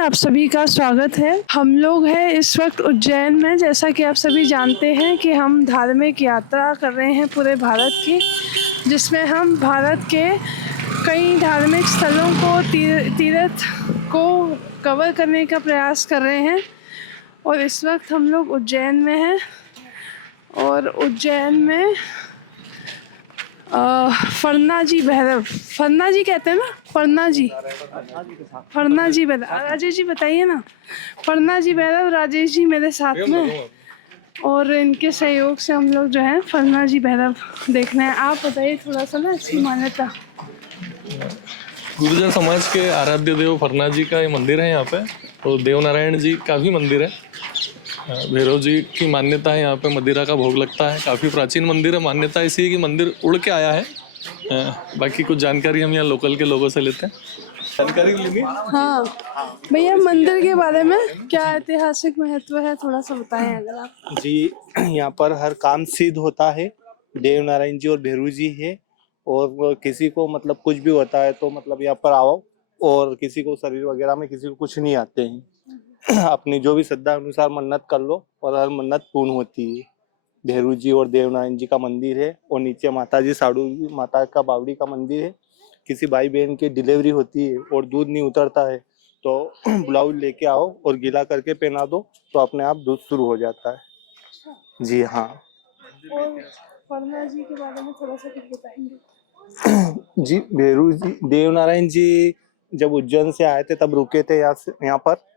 आप सभी का स्वागत है। हम लोग हैं इस वक्त उज्जैन में। जैसा कि आप सभी जानते हैं कि हम धार्मिक यात्रा कर रहे हैं पूरे भारत की, जिसमें हम भारत के कई धार्मिक स्थलों को तीर्थ को कवर करने का प्रयास कर रहे हैं। और इस वक्त हम लोग उज्जैन में हैं और उज्जैन में फरनाजी भैरव, फरनाजी कहते हैं ना, फरनाजी भैरव। राजेश जी बताइए ना। फरनाजी भैरव राजेश जी मेरे साथ में, और इनके सहयोग से हम लोग जो है फरनाजी भैरव देखना है। आप बताइए थोड़ा सा ना इसकी मान्यता। गुर्जर समाज के आराध्य देव फरना जी का ये मंदिर है यहाँ पे। तो देवनारायण जी का भी मंदिर है। भैरव जी की मान्यता है, यहाँ पे मदिरा का भोग लगता है। काफ़ी प्राचीन मंदिर है। मान्यता ऐसी है कि मंदिर उड़ के आया है। बाकी कुछ जानकारी हम यहाँ लोकल के लोगों से लेते हैं। जानकारी लेंगे। हाँ भैया, मंदिर के बारे में क्या ऐतिहासिक महत्व है, थोड़ा सा बताएं अगर आप। जी, यहाँ पर हर काम सिद्ध होता है। देवनारायण जी और भैरू जी है। और किसी को मतलब कुछ भी होता है तो मतलब यहाँ पर आओ, और किसी को शरीर वगैरह में किसी को कुछ नहीं आते हैं। अपनी जो भी श्रद्धा अनुसार मन्नत कर लो और हर मन्नत पूर्ण होती है। भैरू जी और देवनारायण जी का मंदिर है, और नीचे माता जी साड़ू माता का बावड़ी का मंदिर है। किसी भाई बहन की डिलीवरी होती है और दूध नहीं उतरता है तो ब्लाउज लेके आओ और गीला करके पहना दो, तो अपने आप दूध शुरू हो जाता है। जी हाँ। और फरना जी के बारे में थोड़ा सा कुछ बताएंगे। जी, भैरू जी देवनारायण जी जब उज्जैन से आए थे तब रुके थे यहाँ पर।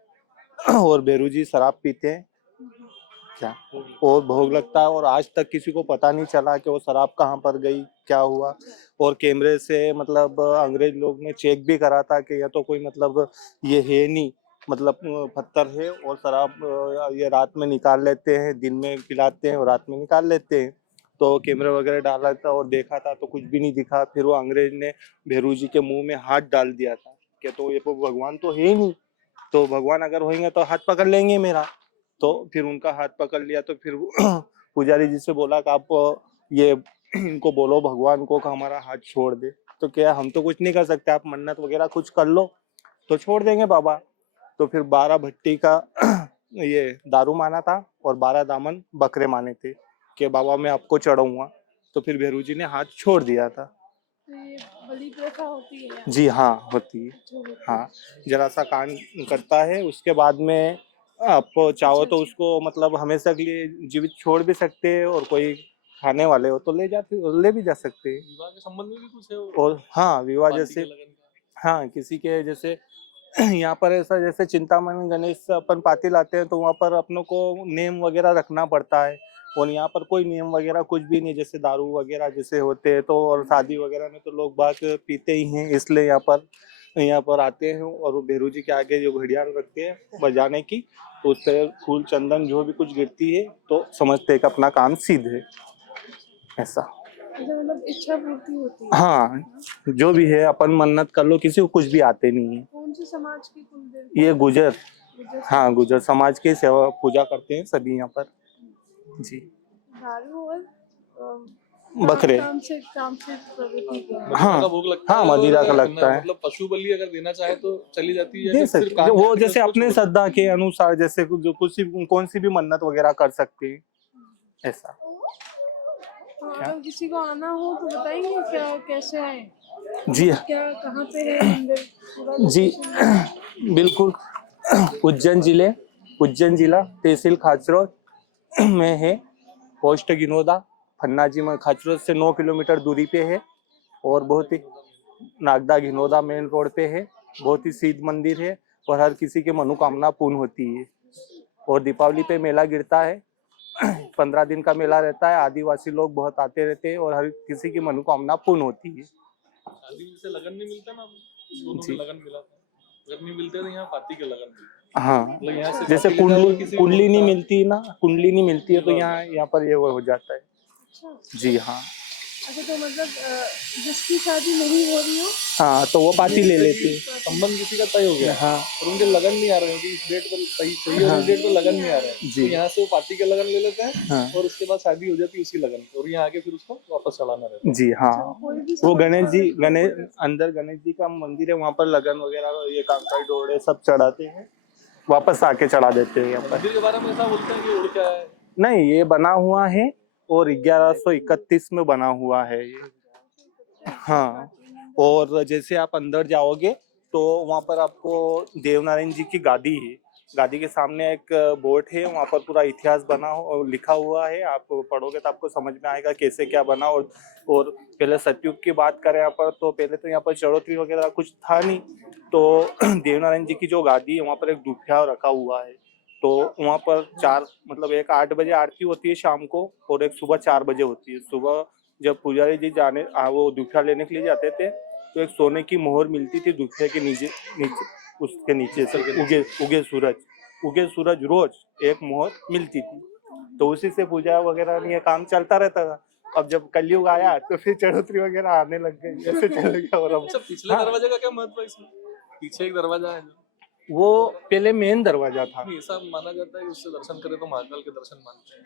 और भैरू जी शराब पीते हैं क्या, और भोग लगता है। और आज तक किसी को पता नहीं चला कि वो शराब कहाँ पर गई, क्या हुआ। और कैमरे से मतलब अंग्रेज लोग ने चेक भी करा था कि यह तो कोई मतलब ये है नहीं, मतलब पत्थर है। और शराब ये रात में निकाल लेते हैं, दिन में पिलाते हैं और रात में निकाल लेते हैं। तो कैमरे वगैरह डाला था और देखा था तो कुछ भी नहीं दिखा। फिर वो अंग्रेज ने भैरू जी के मुंह में हाथ डाल दिया था कि तो ये तो भगवान तो है ही नहीं, तो भगवान अगर होंगे तो हाथ पकड़ लेंगे मेरा। तो फिर उनका हाथ पकड़ लिया। तो फिर पुजारी जी से बोला कि आप ये इनको बोलो भगवान को कि हमारा हाथ छोड़ दे। तो क्या, हम तो कुछ नहीं कर सकते, आप मन्नत वगैरह कुछ कर लो तो छोड़ देंगे बाबा। तो फिर 12 भट्टी का ये दारू माना था और 12 दामन बकरे माने थे कि बाबा मैं आपको चढ़ाऊंगा। तो फिर भैरू जी ने हाथ छोड़ दिया था। ये बलि प्रथा होती है? जी हाँ, होती है। हाँ, जरा सा कान करता है, उसके बाद में आप चाहो तो उसको मतलब हमेशा के लिए जीवित छोड़ भी सकते हैं, और कोई खाने वाले हो तो ले भी जा सकते हैं। विवाह के संबंध में भी कुछ है और हाँ, विवाह जैसे, हाँ किसी के जैसे यहाँ पर ऐसा जैसे चिंतामणि गणेश अपन पाती लाते हैं तो वहाँ पर अपनों को नेम वगैरह रखना पड़ता है। और यहाँ पर कोई नियम वगैरह कुछ भी नहीं, जैसे दारू वगैरह जैसे होते हैं तो, और शादी वगैरह में तो लोग बाग पीते ही हैं, इसलिए यहाँ पर आते हैं। और भैरू जी के आगे जो घड़ियाल रखते हैं बजाने की, तो उससे फूल चंदन जो भी कुछ गिरती है तो समझते हैं कि अपना काम सिद्ध है। ऐसा मतलब इच्छा पूर्ति होती है। हाँ, जो भी है अपन मन्नत कर लो, किसी को कुछ भी आते नहीं है। कौन से समाज की कुलदेवता? ये गुजर, हाँ गुजर समाज के सेवा पूजा करते हैं सभी यहाँ पर। जी, दारू और बकरे, काम से प्रवृत्ति के। हाँ भोग लगता हाँ, है। मदिरा का लगता है। मतलब पशु बलि अगर देना चाहे तो चली जाती है, दे सकते, वो जैसे अपने श्रद्धा के अनुसार, जैसे जो कौन सी भी मन्नत वगैरह कर सकते हैं ऐसा। अगर किसी को आना हो तो बताएंगे क्या, कैसे आए? जी क्या, कहाँ पे है मंदिर? जी बिल्कुल, उज्जैन जिला तहसील खाचरोद में है। पोस्ट गिनोदा, फन्ना जी में खाचरोद से 9 किलोमीटर दूरी पे है। और बहुत ही नागदा घिनोदा मेन रोड पे है। बहुत ही सिद्ध मंदिर है और हर किसी की मनोकामना पूर्ण होती है। और दीपावली पे मेला गिरता है। 15 दिन का मेला रहता है। आदिवासी लोग बहुत आते रहते हैं और हर किसी की मनोकामना पूर्ण होती है। शादी से लगन नहीं मिलता ना, दोनों में लगन मिला था। अगर नहीं मिलते तो यहाँ पाती के लगन मिलते। हाँ, मतलब यहाँ से जैसे कुंडली नहीं मिलती ना, कुंडली नहीं मिलती है तो यहाँ पर ये वो हो जाता है। जी हाँ। अच्छा, तो मतलब जिसकी शादी नहीं हो रही हो हाँ तो वो पाती ले लेते हैं। संबंध किसी का तय हो गया है हाँ और उनके लगन नहीं आ रहे हैं कि इस डेट पर सही सही और इस डेट पर लगन नहीं आ रहे हैं, जी। तो यहाँ से वो पार्टी के लगन ले लेते हैं हाँ और उसके बाद शादी हो जाती है उसी लगन पे, और यहाँ आके फिर उसको वापस चलाना रहता है। जी हाँ। कोई भी वो गणेश अंदर गणेश जी का मंदिर है, वहाँ पर लगन वगैरह ये कांकड़ डोरे सब चढ़ाते हैं, वापस आके चढ़ा देते हैं यहाँ पर। मंदिर के बारे में ऐसा बोलते हैं कि उड़ क्या है। नहीं, ये बना हुआ है और 1131 में बना हुआ है ये। हाँ, और जैसे आप अंदर जाओगे तो वहाँ पर आपको देवनारायण जी की गादी है। गादी के सामने एक बोर्ड है, वहाँ पर पूरा इतिहास बना और लिखा हुआ है। आप पढ़ोगे तो आपको समझ में आएगा कैसे क्या बना। और पहले सतयुग की बात करें यहाँ पर, तो पहले तो यहाँ पर चढ़ोतरी वगैरह कुछ था नहीं। तो देवनारायण जी की जो गादी है वहाँ पर एक दूल्हा रखा हुआ है। तो वहाँ पर एक 8 बजे आरती होती है शाम को, और एक सुबह 4 बजे होती है। सुबह जब पुजारी जी वो दूल्हा लेने के लिए जाते थे तो एक सोने की मोहर मिलती थी दूल्हे के नीचे नीचे उसके नीचे से उगे सूरज रोज एक मोहर मिलती थी। तो उसी से पूजा वगैरह ये काम चलता रहता था। अब जब कलयुग आया तो फिर चढ़ोतरी वगैरह आने लग गई, ऐसे चल गया। और अब अच्छा, पिछले दरवाजे का क्या महत्व है इसमें? पीछे एक दरवाजा है जो वो पहले मेन दरवाजा था नहीं, ऐसा माना जाता है कि उससे दर्शन करे तो महाकाल के दर्शन मानते हैं,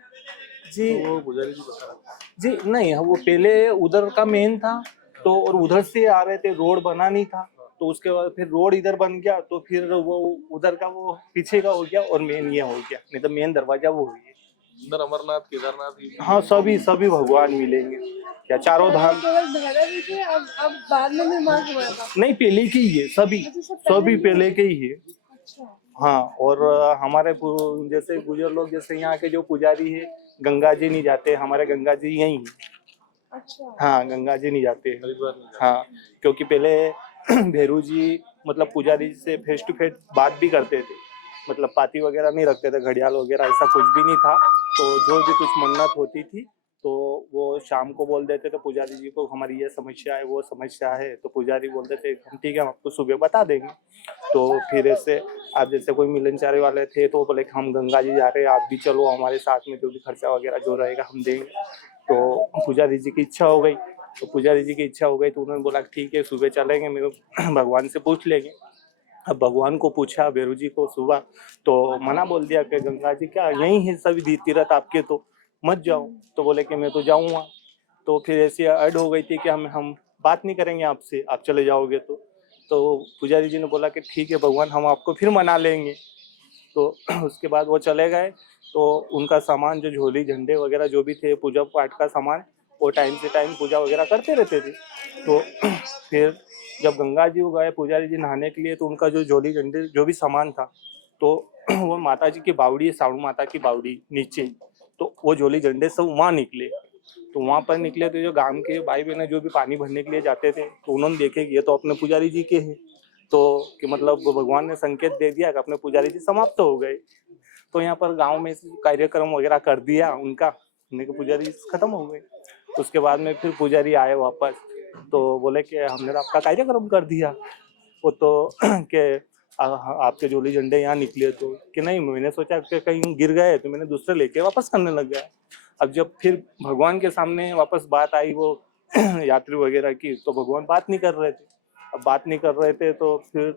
जी। तो वो पुजारी जी बता रहे हैं। जी नहीं, वो पहले उधर का मेन था, तो और उधर से आ रहे थे, रोड बना नहीं था। तो उसके बाद फिर रोड इधर बन गया, तो फिर वो उधर का वो पीछे का हो गया और मेन ये हो गया। नहीं तो मेन दरवाजा वो है। अंदर अमरनाथ, केदारनाथ ये हाँ, सभी भगवान मिलेंगे। क्या चारों धाम? केवल भैरव ही थे, अब बाद में निर्माण हुआ था। नहीं, पहले के ही है सभी। सभी पहले के ही है। अच्छा, हाँ, और हमारे जैसे गुजर लोग, जैसे यहाँ के जो पुजारी है, गंगा जी नहीं जाते। हमारे गंगा जी यहीं है। अच्छा, हाँ, गंगा जी नहीं जाते। हरिद्वार में जाते हाँ, क्योंकि पहले भैरू जी मतलब पुजारी से फेस टू फेस बात भी करते थे। मतलब पाती वगैरह नहीं रखते थे, घड़ियाल वगैरह ऐसा कुछ भी नहीं था। तो जो भी कुछ मन्नत होती थी तो वो शाम को बोल देते थे पुजारी जी को, हमारी ये समस्या है, वो समस्या है। तो पुजारी बोलते थे हम ठीक है, हम आपको सुबह बता देंगे। तो फिर ऐसे आप जैसे कोई मिलनचारे वाले थे तो बोले हम गंगा जी जा रहे हैं, आप भी चलो हमारे साथ में, जो भी खर्चा वगैरह जो रहेगा हम देंगे। तो पुजारी जी की इच्छा हो गई। तो पुजारी जी की इच्छा हो गई तो उन्होंने बोला ठीक है सुबह चलेंगे, मेरे भगवान से पूछ लेंगे। अब भगवान को पूछा भैरू जी को सुबह, तो मना बोल दिया कि गंगा जी क्या यही है सभी तीर्थ आपके, तो मत जाओ। तो बोले कि मैं तो जाऊंगा। तो फिर ऐसी अड़ हो गई थी कि हम बात नहीं करेंगे आपसे, आप चले जाओगे तो पुजारी जी ने बोला कि ठीक है भगवान, हम आपको फिर मना लेंगे। तो उसके बाद वो चले गए। तो उनका सामान जो झोली झंडे वगैरह जो भी थे पूजा पाठ का सामान, वो टाइम से टाइम पूजा वगैरह करते रहते थे। तो फिर जब गंगा जी को गए पुजारी जी नहाने के लिए, तो उनका जो झोली झंडे जो भी सामान था, तो वो माता जी की बावड़ी है, साड़ू माता की बावड़ी नीचे, तो वो झोली झंडे सब वहाँ निकले। तो वहाँ पर निकले तो जो गांव के भाई बहन जो भी पानी भरने के लिए जाते थे, तो उन्होंने देखे कि ये तो अपने पुजारी जी के हैं। तो कि मतलब भगवान ने संकेत दे दिया कि अपने पुजारी जी समाप्त हो गए। तो यहाँ पर गांव में कार्यक्रम वगैरह कर दिया उनका, उनके पुजारी खत्म हो गए। उसके बाद में फिर पुजारी आए वापस, तो बोले कि हमने तो आपका कार्यक्रम कर दिया। वो तो कि आपके झोली झंडे यहाँ निकले, तो कि नहीं, मैंने सोचा कि कहीं गिर गए तो मैंने दूसरे लेके वापस करने लग गया। अब जब फिर भगवान के सामने वापस बात आई वो यात्री वगैरह की, तो भगवान बात नहीं कर रहे थे। अब बात नहीं कर रहे थे तो फिर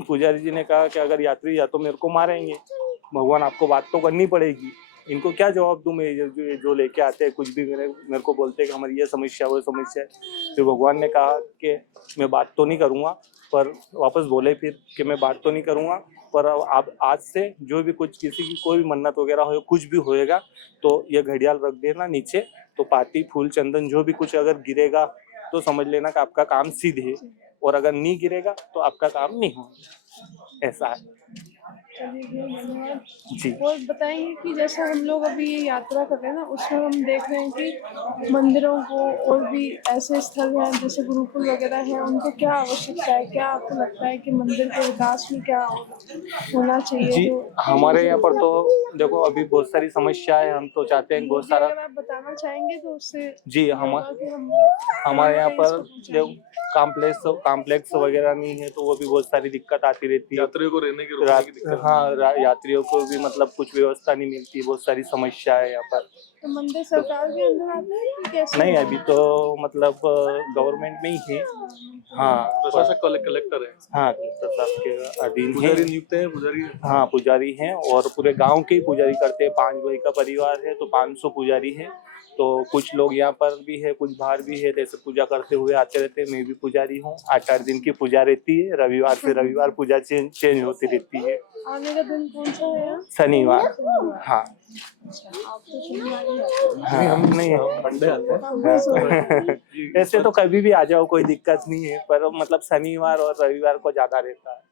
पुजारी जी ने कहा कि अगर यात्री या तो मेरे को मारेंगे, भगवान आपको बात तो करनी पड़ेगी। इनको क्या जवाब दूं मैं, जो लेके आते हैं कुछ भी मेरे को बोलते हैं कि हमारी ये समस्या वो समस्या है। फिर भगवान ने कहा कि मैं बात तो नहीं करूंगा, पर वापस बोले फिर कि मैं बात तो नहीं करूंगा, पर आप आज से जो भी कुछ किसी की कोई भी मन्नत वगैरह हो, कुछ भी होएगा, तो ये घड़ियाल रख देना नीचे, तो पाती फूल चंदन जो भी कुछ अगर गिरेगा तो समझ लेना कि आपका काम सिद्ध है, और अगर नहीं गिरेगा तो आपका काम नहीं होगा। ऐसा है चलिए धन्यवाद। जी। और बताएंगे कि जैसे हम लोग अभी ये यात्रा कर रहे हैं ना, उसमें हम देख रहे हैं कि मंदिरों को और भी ऐसे स्थल हैं जैसे गुरुकुल वगैरह हैं, उनको क्या आवश्यकता है, क्या आपको लगता है कि मंदिर के विकास में क्या होना चाहिए? जी, जो हमारे यहाँ पर तो देखो अभी बहुत सारी समस्या है, हम तो चाहते हैं बहुत सारा। अगर आप बताना चाहेंगे तो उससे जी, ये होगा कि हम हमारे यहाँ कहीं पर इसको पहुंचाएं। कॉम्प्लेक्स वगैरह नहीं है, तो वो भी बहुत सारी दिक्कत आती रहती है। यात्रियों को रहने की रुकने की दिक्कत हाँ, यात्रियों को भी मतलब कुछ व्यवस्था नहीं मिलती, बहुत सारी समस्या है यहाँ पर। तो मंदिर सरकार के अंदर आता है कि कैसे? नहीं, अभी तो मतलब गवर्नमेंट में ही है। हाँ, प्रशासक कलेक्टर है, हाँ, कलेक्टर साहब के अधीन पुजारी है। नियुक्त है, पुजारी हाँ, पुजारी हैं और पूरे गांव के ही पुजारी करते हैं। 5 भाई का परिवार है तो 500 पुजारी है। तो कुछ लोग यहाँ पर भी है, कुछ बाहर भी है, तो ऐसे पूजा करते हुए आते रहते हैं। मैं भी पुजारी हूँ। 8-8 दिन की पूजा रहती है, रविवार से रविवार पूजा चेंज होती रहती है। आने का दिन कौन सा है? शनिवार। हाँ, आप तो शनिवार ही आते हैं। हाँ, हम नहीं मंडे आते हैं। हाँ। ऐसे तो कभी भी आ जाओ, कोई दिक्कत नहीं है, पर मतलब शनिवार और रविवार को ज्यादा रहता है।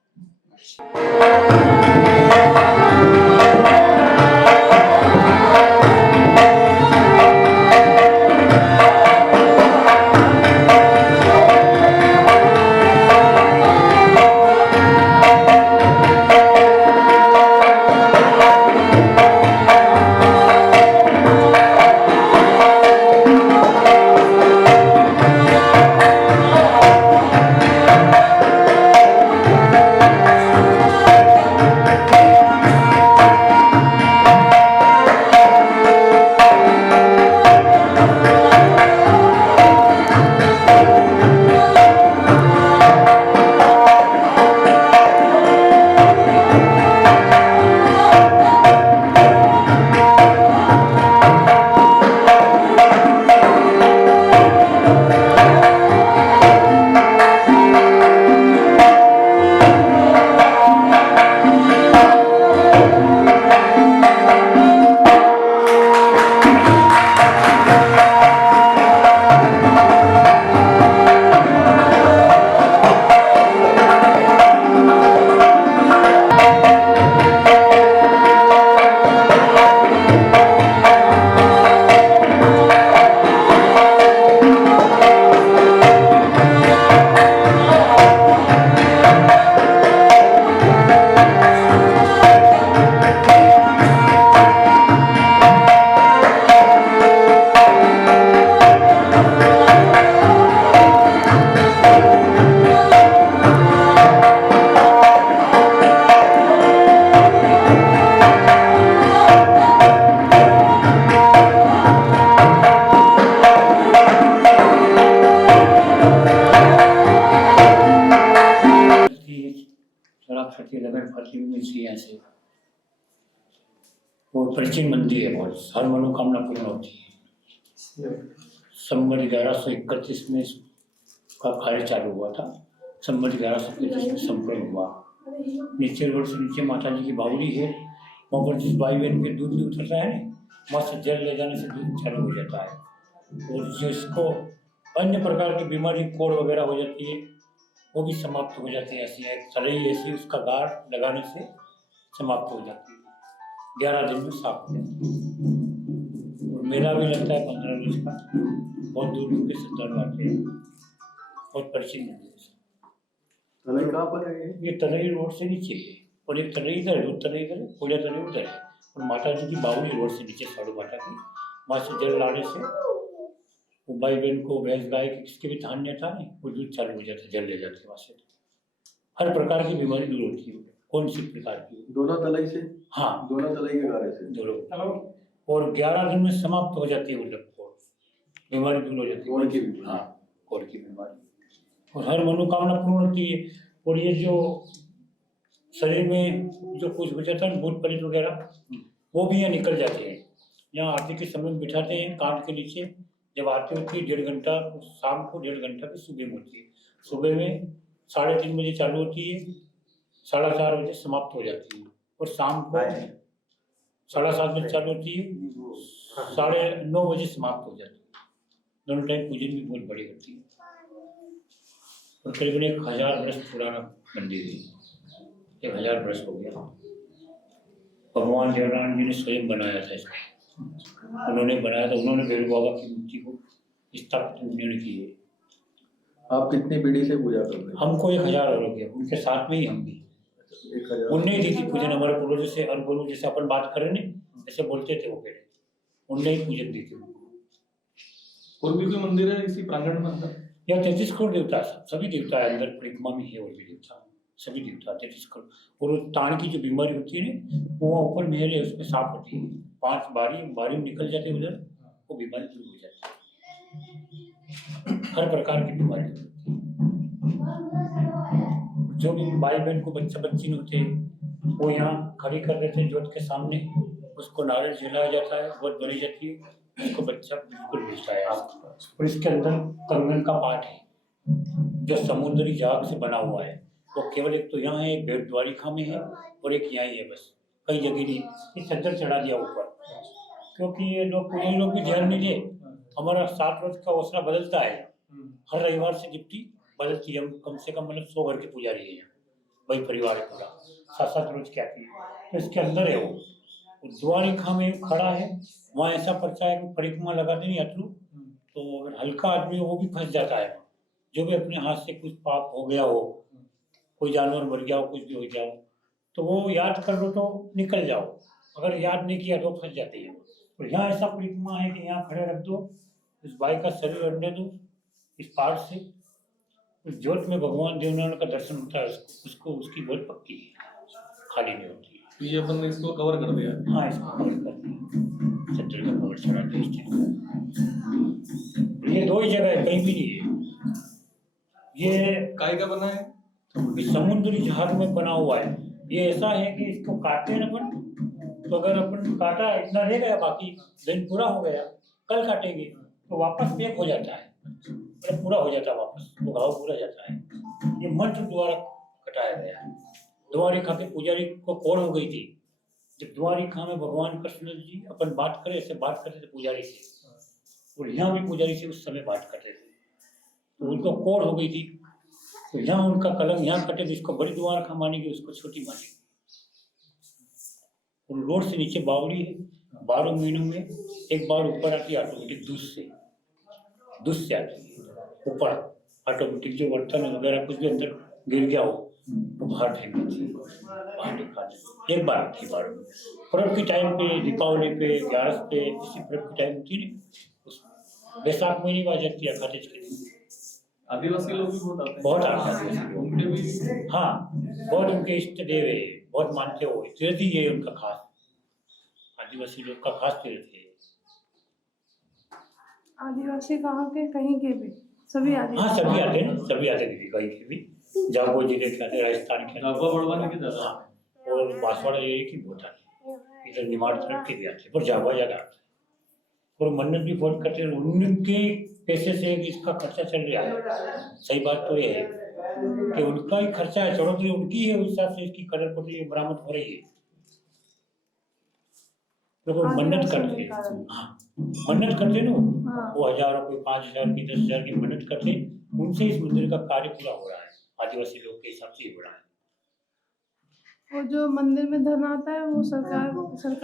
यहाँ से वो प्राचीन मंदिर है, बहुत हर मनोकामना पूर्ण होती है। संवत 1131 में इसका कार्य चालू हुआ था। संवत 1135 में संपूर्ण हुआ। नीचे रोड से नीचे माता जी की बावड़ी है, वहाँ पर जिस भाई बहन के दूध नहीं उतरता है ना, वहाँ से जल ले जाने से दूध चालू हो जाता है। और जिसको अन्य प्रकार की बीमारी कोड़ वगैरह हो जाती है वो भी समाप्त हो जाती है। ऐसी एक तलई ऐसी उसका गाढ़ लगाने से समाप्त हो जाती है। 11 दिन में साफ हो जाती है। और मेला भी लगता है 15 रोज का। बहुत दूर दूर के श्रद्धालु आते हैं। बहुत प्राचीन मंदिर है। तलई कहाँ पर है? ये तलई रोड से नीचे है और एक तलई इधर है, दूध तलई इधर है, पूजा तलई उधर है। और माता जी की बावड़ी रोड से नीचे साड़ू माता की, वहाँ से जल लाने से वो भाई बहन को भैंस गाय किसके भी धान्य था नहीं, वो दूध चालू हो जाता है, जल ले जाते वहाँ से। हर प्रकार की बीमारी दूर होती है। कौन सी प्रकार की? दोनों तलई से? हाँ, दोनों तलई के कार्य से दोनों। और 11 दिन में समाप्त हो जाती है वो जब बीमारी दूर हो जाती है। कोढ़ की बीमारी? हाँ, कोढ़ की बीमारी। और हर मनोकामना पूर्ण होती है। और ये जो शरीर में जो कुछ हो जाता है भूत प्रेत वगैरह, वो भी यहाँ निकल जाते हैं। यहाँ आरती के समय बिठाते हैं कांच के नीचे। जब आरती होती है 1.5 घंटा, शाम को 1.5 घंटा की सुबह में होती है। सुबह में 3:30 बजे चालू होती है, 4:30 बजे समाप्त हो जाती है। और शाम को 7:30 बजे चालू होती है, 9:30 बजे समाप्त हो जाती है। दोनों टाइम पूजन भी बहुत बड़ी होती है। और करीबन 1000 वर्ष पुराना मंदिर है। 1000 वर्ष हो गया। भगवान जगन्नाथ जी ने स्वयं बनाया था इसको। उन्होंने बनाया था, उन्होंने भैरव बाबा की मूर्ति को स्थापित उन्होंने की है। आप कितनी पीढ़ी से पूजा कर रहे हैं? हमको 1000 हो गया, उनके साथ में ही हम भी। 1000? उनने दी थी पूजन। हमारे पूर्वज से अनुभव जैसे अपन बात करें ना, ऐसे बोलते थे वो पहले, उनने ही पूजन दी थी। और भी कोई मंदिर है इसी प्रांगण में अंदर? यह 33 करोड़ देवता है, सभी देवता है अंदर परिक्रमा में है, और भी देवता सभी देवता 33 करोड़। और वो ताण की जो बीमारी होती है ना, वो ऊपर मेहर है उसमें साफ होती है, 5 बारी निकल जाते हैं उधर, वो बीमारी दूर हो जाती है। हर प्रकार की बीमारी दूर होती है। जो भी भाई बहन को बच्चा बच्ची नहीं होते, वो यहाँ खड़ी कर देते हैं जोत के सामने, उसको नारियल जलाया जाता है, बहुत बड़ी जाती है, उसको बच्चा बिल्कुल मिलता है। और इसके अंदर कंगन का पाठ है जो समुद्री झाग से बना हुआ है, वो केवल एक तो यहाँ है, एक बेट द्वारिका में है, और एक यहाँ ही है, बस कई जगह नहीं। ये चद्दर चढ़ा दिया ऊपर, क्योंकि ये लोग पुजारी लोग भी ध्यान नहीं दे। हमारा 7 रोज का ओसरा बदलता है, हर रविवार से डिप्टी बदलती है। हम कम से कम मतलब 100 घर के पुजारी है यहाँ, वही परिवार है पूरा, 7-7 रोज की आती है। तो इसके अंदर है वो द्वारिका में खड़ा है, वहाँ ऐसा पर्चा है कि परिक्रमा लगाते नहीं यात्रु, तो अगर हल्का आदमी हो वो भी फंस जाता है। जो भी अपने हाथ से कुछ पाप हो गया हो, कोई जानवर मर गया हो, कुछ भी हो गया हो, तो वो याद कर लो तो निकल जाओ, अगर याद नहीं किया तो फंस जाते हैं। और यहाँ ऐसा परिक्रमा है कि यहाँ खड़े रख दो, इस बाई का शरीर अंडे दो इस पार से, उस ज्योत में भगवान देवनारायण का दर्शन होता है, उसको उसकी बहुत पक्की है, खाली नहीं होती है। तो ये अपन ने इसको कवर कर दिया। हाँ, इसको कवर कर दिया, चद्दर का कवर चढ़ा दिया इस चीज। ये 2 ही जगह है, कहीं भी नहीं है। ये काय का बना है? समुद्री जहाज में बना हुआ है। ये ऐसा है कि इसको काटे ना अपन, तो अगर अपन काटा इतना रह गया, बाकी दिन पूरा हो गया, कल काटेंगे तो वापस पैक हो जाता है, मतलब पूरा हो जाता है वापस, वो घाव पूरा जाता है। ये मंत्र द्वारा कटाया गया है। द्वारिका के पुजारी को कोड़ हो गई थी, जब द्वारिका में भगवान कृष्ण जी अपन बात करे, ऐसे बात करते थे पुजारी से, और यहाँ भी पुजारी से उस समय बात करते थे, तो उनको कोड़ हो गई थी। तो यहाँ उनका कलंक यहाँ कटे, जिसको बड़ी द्वारका मानेगी उसको छोटी मानेगी। और रोड से नीचे बावड़ी है, 12 महीनों में एक बार ऊपर आती है ऑटोमेटिक, दूध से आती है ऊपर ऑटोमेटिक। जो बर्तन वगैरह कुछ भी अंदर गिर गया हो तो बाहर फेंक देती है, बाहर निकाल देती है। एक बार आती है 12 में। पर्व के टाइम पे, दीपावली पे, 11 पे, इसी पर्व की टाइम होती है ना, बैसाख महीने में आ जाती है खातेज के दिन। आदिवासी लोग भी बहुत आते हैं। बहुत आते हैं उनके भी। हाँ, बहुत उनके इष्ट देव है, बहुत मानते हो, तीर्थ ही है उनका खास, आदिवासी लोग का खास तीर्थ है। आदिवासी कहाँ के? कहीं के भी सभी हाँ, आदिवासी? सभी आते हैं, सभी आते हैं, कहीं के भी, जागो जिले के आते, राजस्थान के जागवा बढ़वाने के ज्यादा। हाँ, और बांसवाड़ा एरिया की बहुत आते हैं, इधर निमाड़ तरफ के भी आते हैं, पर जागवा ज्यादा आते हैं। और मन्नत भी बहुत करते हैं, उनके पैसे से इसका खर्चा चल रहा है। सही बात तो ये है कि उनका ही खर्चा है, चढ़ोतरी उनकी है, उस हिसाब से इसकी कदर पड़ी बरामद हो रही है। तो मन्नत करते हैं, हाँ, मन्नत करते ना, वो 1000 कोई 5000 की, 10,000 की मन्नत करते, उनसे इस मंदिर का कार्य पूरा हो रहा है, आदिवासी लोग के हिसाब से ही हो रहा है। वो जो मंदिर में धन आता है वो सरकार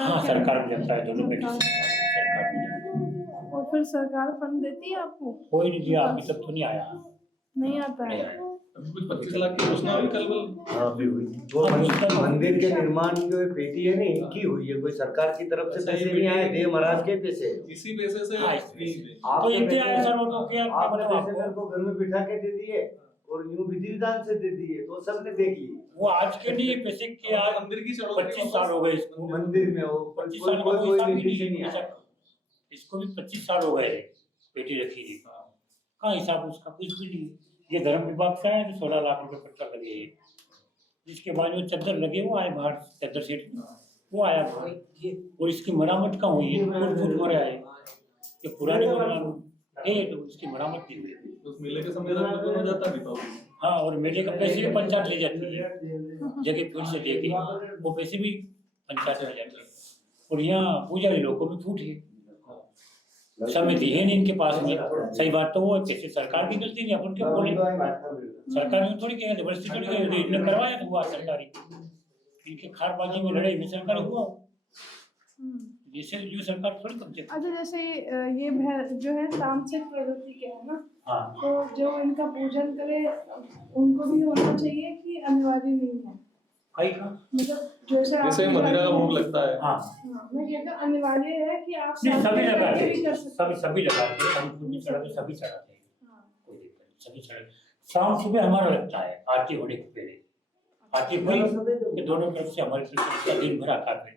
हाँ, सरकार में जाता है, दोनों में सरकार में जाता है। और फिर सरकार फंड देती है आपको? कोई नहीं दिया अभी तक, तो नहीं आया, नहीं आता नहीं है। आया। अभी कुछ 25 लाख की योजना हुई कल बल। हाँ भी हुई। वो मंदिर के निर्माण की जो पेटी है ना, इनकी हुई है, कोई सरकार की तरफ से पैसे नहीं आए, देव महाराज के पैसे हैं। इसी पैसे से हाँ, इस पैसे। तो एक दिन आया सर, वो तो क्या आपने बताऊं पैसे मेरे को घर में बिठा के दे दिए और यूं विधि विधान से दे दिए, तो सबने देख लिए। वो आज के नहीं, पैसे के आज मंदिर की 25 साल हो गए इसको, मंदिर में हो 25 साल कोई का कोई हिसाब भी नीति से नहीं नहीं है। आया। इसको भी 25 साल हो गए पेटी रखी थी, कहाँ हिसाब उसका कुछ भी नहीं। ये धर्म विभाग से आया तो 16 लाख रुपए पट्टा लगे है, जिसके बाद जो चद्दर लगे वो आए बाहर, चद्दर सेट वो आया बाहर, और इसकी मरामत कहाँ हुई है, फुट हो रहा है, ये पुराने मरामत है, तो इसकी मरामत नहीं हुई। उस मेले के समय तो हो जाता दीपावली। हाँ, और मेले का पैसे भी पंचायत ले जाती है, जगह फिर से दे के वो पैसे भी पंचायत ले जाती है। और यहाँ पुजारी लोगों को भी छूट है, समिति है नहीं इनके पास में। सही बात तो वो कैसे सरकार की गलती नहीं, अपन क्यों बोले, सरकार ने थोड़ी कहें, जबरदस्ती थोड़ी कहें, इन्होंने करवाया तो हुआ सरकारी, इनके खारबाजी में लड़ाई में सरकार हुआ, जैसे जो सरकार थोड़ी कमते। अच्छा, जैसे ये जो है तामसिक प्रवृत्ति के है ना, हाँ, तो जो इनका पूजन करे उनको भी होना चाहिए कि अनिवार्य नहीं है? कहीं का मतलब जैसे जैसे मदिरा का भोग लगता है। हाँ, मैं कहता हूँ अनिवार्य है कि आप नहीं, सभी लगाते भी कर हैं, सकते सभी लगाते हैं, हम खुद नहीं चढ़ाते, सभी चढ़ाते हैं, हैं। कोई दिक्कत सभी चढ़े। शाम सुबह हमारा लगता है आरती होने के पहले, आरती हुई कि दोनों तरफ से हमारे तरफ से दिन भर आकार में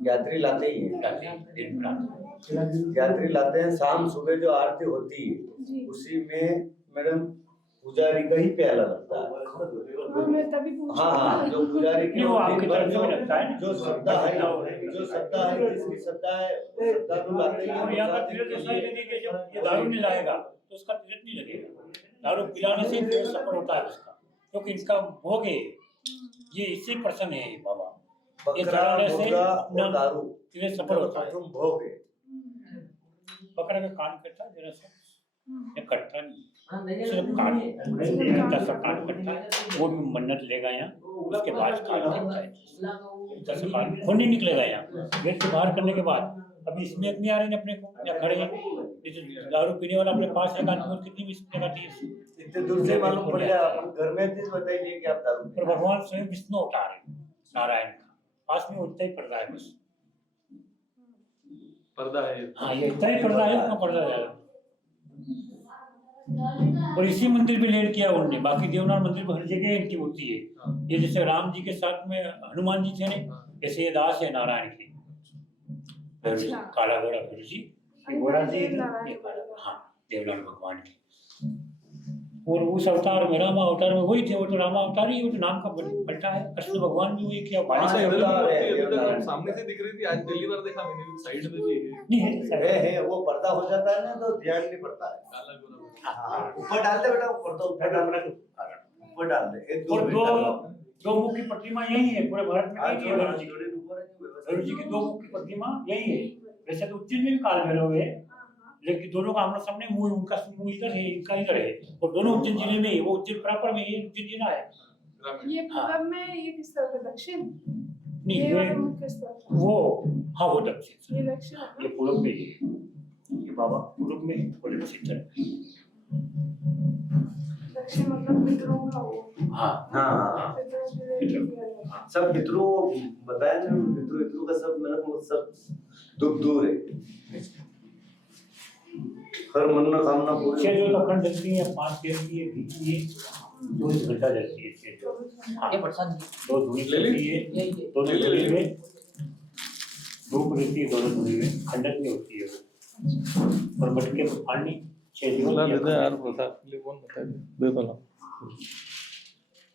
यात्री लाते ही हैं, दिन भर आते यात्री लाते हैं। शाम सुबह जो आरती होती है उसी में मैडम पुजारी का ही प्याला लगता है। हाँ, जो पुजारी की वो आपकी तरफ से भी लगता है, जो श्रद्धा है, जिसकी श्रद्धा है श्रद्धालु लाते हैं। और यहाँ का तीर्थ ऐसा ही लगे कि जब ये दारू नहीं लाएगा तो उसका तीर्थ नहीं लगेगा। दारू पिलाने से तीर्थ सफल होता है उसका, क्योंकि इनका भोग है, ये इससे प्रसन्न है बाबा। ये बकरा, चढ़ाने से मुर्गा और दारू तीर्थ सफल होता है। तुम भोग है। बकरा का कान करता है जरा सा, ये कटता नहीं, सिर्फ कान इतना सा कान करता है, वो भी मन्नत लेगा यहाँ, उसके बाद कान करता है, इतना सा कान खून नहीं निकलेगा यहाँ। गेट से बाहर करने के बाद अभी इसमें नहीं आ रही अपने को, या खड़े हैं दारू पीने वाला अपने पास है, कान में कितनी भी इसमें लगाती है, इतने दूर से मालूम पड़ जाए। अपन घर में चीज बताइए कि आप दारू पर भगवान स्वयं विष्णु अवतार है, नारायण का पास में उतना ही पर्दा है बस। पर्दा है। हाँ, ये इतना ही पर्दा है, उतना पर्दा जाएगा। और इसी मंदिर में लेट किया उन्होंने, बाकी देवनाथ मंदिर में हर जगह इनकी मूर्ति है। ये जैसे राम जी के साथ में हनुमान जी थे ना, ऐसे ये दास है नारायण के, काला घोड़ा गुरु जी, घोड़ा जी, हाँ देवनाथ भगवान के। और उस अवतार में रामा अवतार में वही थे, वो तो रामा अवतार ही, वो तो नाम का बंटा है। कृष्ण भगवान भी वही किया, सामने से दिख रही थी, आज पहली बार देखा मैंने, साइड में भी नहीं है। वो पर्दा हो जाता है ना तो ध्यान नहीं पड़ता है। काला गोरा। हाँ, ऊपर डाल दे बेटा, पर्दा ऊपर डाल दे। और दो मुख की प्रतिमा यही है पूरे भारत में, नहीं है धनु जी। धनु जी की दो मुख की प्रतिमा यही है। वैसे तो उज्जैन में भी काल भैरव है, लेकिन दोनों का आमने सामने मुंह, उनका मुंह इधर है, इनका इधर है, और दोनों उज्जैन जिले में है। वो उज्जैन प्रॉपर में, ये उज्जैन जिला है। ये पूरब में, ये किस तरफ है? दक्षिण? नहीं, ये वाला मुख किस तरफ है? वो हाँ वो दक्षिण, ये दक्षिण है ना? ये पूरब में ही है। ये बाबा पूरब में, और दक्षिण तरफ। दक्षिण मतलब पितरों का वो। हाँ हाँ, सब पितरों बताया ना, पितरों का सब मतलब सब दुख दूर है। हर मनोकामना पूरी। छह जो अखंड जलती है, 5 तेल की है, घी की है, 24 घंटा जलती है। छह जो दो धूनी जलती है, दोनों धूनी में धूप रहती है, दोनों धूनी में खंडक में होती है वो। और मटके में पानी 6 दिन बोला देता यार, प्रसाद के लिए कौन बता दे दो ना।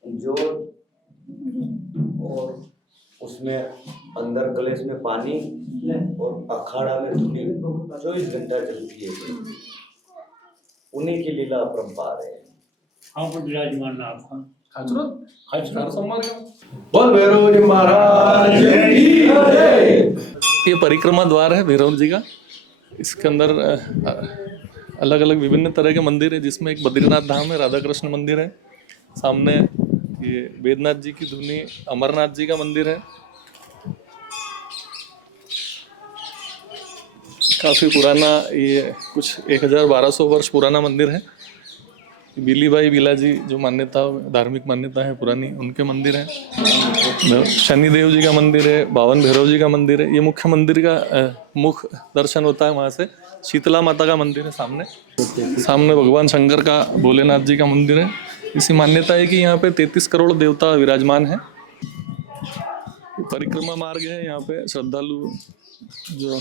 जो और उसमें अंदर कलश में पानी और अखाड़ा में धुनी 24 घंटा चलती है। उन्हीं की लीला अपरंपार है। हाँ वो विराजमान ना आपका खाचुरत सम्मान बोल भैरव जी महाराज की जय। ये परिक्रमा द्वार है भैरव जी का। इसके अंदर अलग अलग विभिन्न तरह के मंदिर है, जिसमें एक बद्रीनाथ धाम है, राधा कृष्ण मंदिर है, सामने ये वेदनाथ जी की धुनी, अमरनाथ जी का मंदिर है। काफ़ी पुराना, ये कुछ 1200 वर्ष पुराना मंदिर है। बिली भाई बिला जी जो मान्यता, धार्मिक मान्यता है पुरानी, उनके मंदिर है। शनिदेव जी का मंदिर है, बावन भैरव जी का मंदिर है। ये मुख्य मंदिर का मुख दर्शन होता है वहाँ से। शीतला माता का मंदिर है सामने भगवान शंकर का, भोलेनाथ जी का मंदिर है। इसी मान्यता है कि यहाँ पे 33 करोड़ देवता विराजमान है। परिक्रमा मार्ग है, यहाँ पे श्रद्धालु जो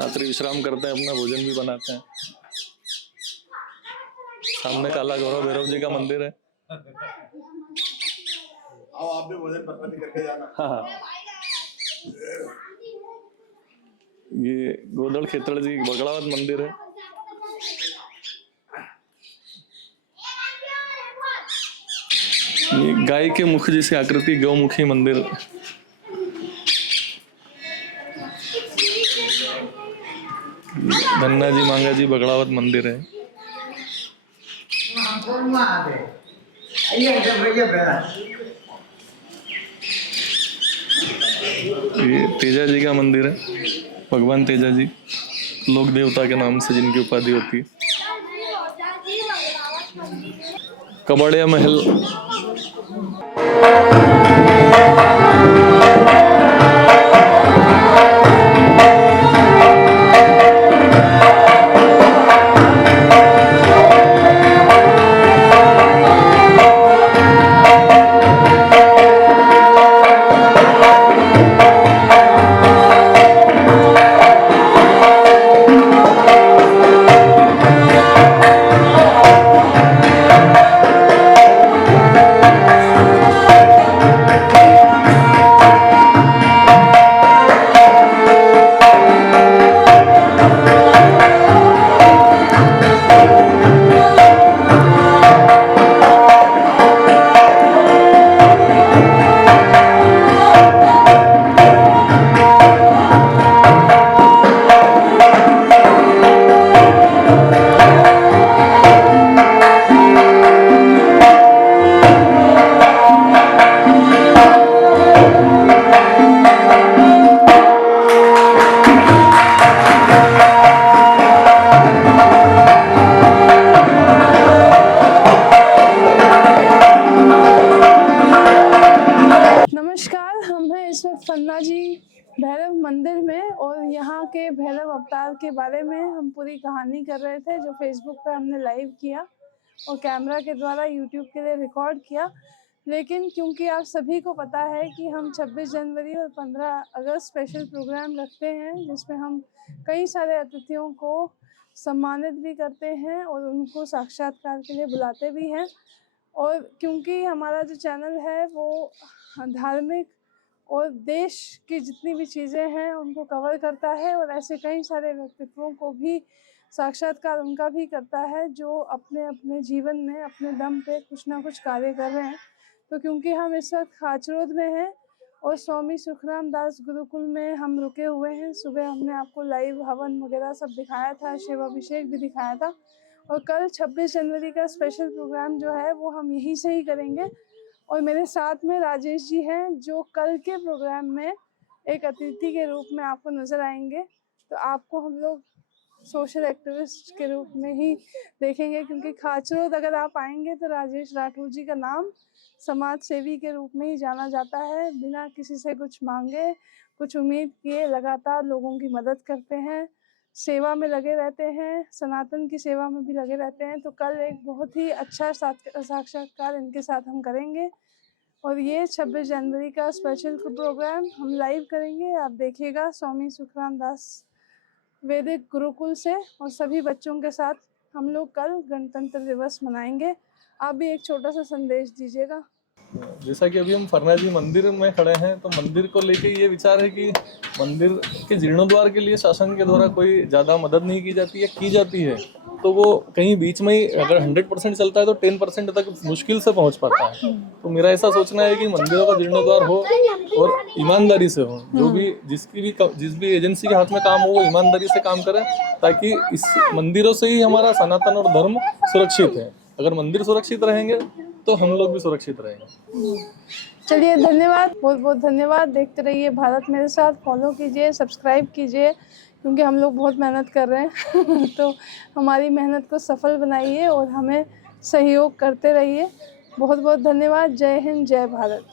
रात्रि विश्राम करते हैं, अपना भोजन भी बनाते हैं। सामने काला गौरव भैरव जी का मंदिर है। आओ आप भी भोजन बर्बादी करके जाना। हाँ, ये गोदड़ खेतड़ जी बगड़ावत मंदिर है। ये गाय के मुख जैसी आकृति गौमुखी मंदिर। धन्ना जी मांगा जी बगड़ावत मंदिर है। ये तेजा जी का मंदिर है, भगवान तेजा जी, लोक देवता के नाम से जिनकी उपाधि होती है। कबाड़िया महल। अवतार के बारे में हम पूरी कहानी कर रहे थे, जो फेसबुक पे हमने लाइव किया और कैमरा के द्वारा यूट्यूब के लिए रिकॉर्ड किया। लेकिन क्योंकि आप सभी को पता है कि हम 26 जनवरी और 15 अगस्त स्पेशल प्रोग्राम रखते हैं, जिसमें हम कई सारे अतिथियों को सम्मानित भी करते हैं और उनको साक्षात्कार के लिए बुलाते भी हैं। और क्योंकि हमारा जो चैनल है वो धार्मिक और देश की जितनी भी चीज़ें हैं उनको कवर करता है, और ऐसे कई सारे व्यक्तित्वों को भी साक्षात्कार उनका भी करता है जो अपने अपने जीवन में अपने दम पे कुछ ना कुछ कार्य कर रहे हैं। तो क्योंकि हम इस वक्त खाचरोद में हैं और स्वामी सुखराम दास गुरुकुल में हम रुके हुए हैं, सुबह हमने आपको लाइव हवन वगैरह सब दिखाया था, शिवाभिषेक भी दिखाया था, और कल 26 जनवरी का स्पेशल प्रोग्राम जो है वो हम यहीं से ही करेंगे। और मेरे साथ में राजेश जी हैं जो कल के प्रोग्राम में एक अतिथि के रूप में आपको नज़र आएंगे। तो आपको हम लोग सोशल एक्टिविस्ट के रूप में ही देखेंगे, क्योंकि खाचरोद अगर आप आएंगे तो राजेश राठौर जी का नाम समाज सेवी के रूप में ही जाना जाता है। बिना किसी से कुछ मांगे, कुछ उम्मीद किए लगातार लोगों की मदद करते हैं, सेवा में लगे रहते हैं, सनातन की सेवा में भी लगे रहते हैं। तो कल एक बहुत ही अच्छा साक्षात्कार इनके साथ हम करेंगे, और ये 26 जनवरी का स्पेशल प्रोग्राम हम लाइव करेंगे, आप देखिएगा स्वामी सुखराम दास वैदिक गुरुकुल से। और सभी बच्चों के साथ हम लोग कल गणतंत्र दिवस मनाएंगे। आप भी एक छोटा सा संदेश दीजिएगा। जैसा कि अभी हम फरना जी मंदिर में खड़े हैं, तो मंदिर को लेके ये विचार है कि मंदिर के जीर्णोद्वार के लिए शासन के द्वारा कोई ज़्यादा मदद नहीं की जाती है, की जाती है तो वो कहीं बीच में ही, अगर 100% चलता है तो 10% तक मुश्किल से पहुंच पाता है। तो मेरा ऐसा सोचना है कि मंदिरों का जीर्णोद्वार हो और ईमानदारी से हो, जो भी जिस भी एजेंसी के हाथ में काम हो वो ईमानदारी से काम करे, ताकि इस मंदिरों से ही हमारा सनातन और धर्म सुरक्षित है। अगर मंदिर सुरक्षित रहेंगे तो हम लोग भी सुरक्षित रहेंगे। चलिए, धन्यवाद, बहुत बहुत धन्यवाद। देखते रहिए भारत मेरे साथ, फॉलो कीजिए, सब्सक्राइब कीजिए, क्योंकि हम लोग बहुत मेहनत कर रहे हैं तो हमारी मेहनत को सफल बनाइए और हमें सहयोग करते रहिए। बहुत बहुत धन्यवाद। जय हिंद, जय भारत।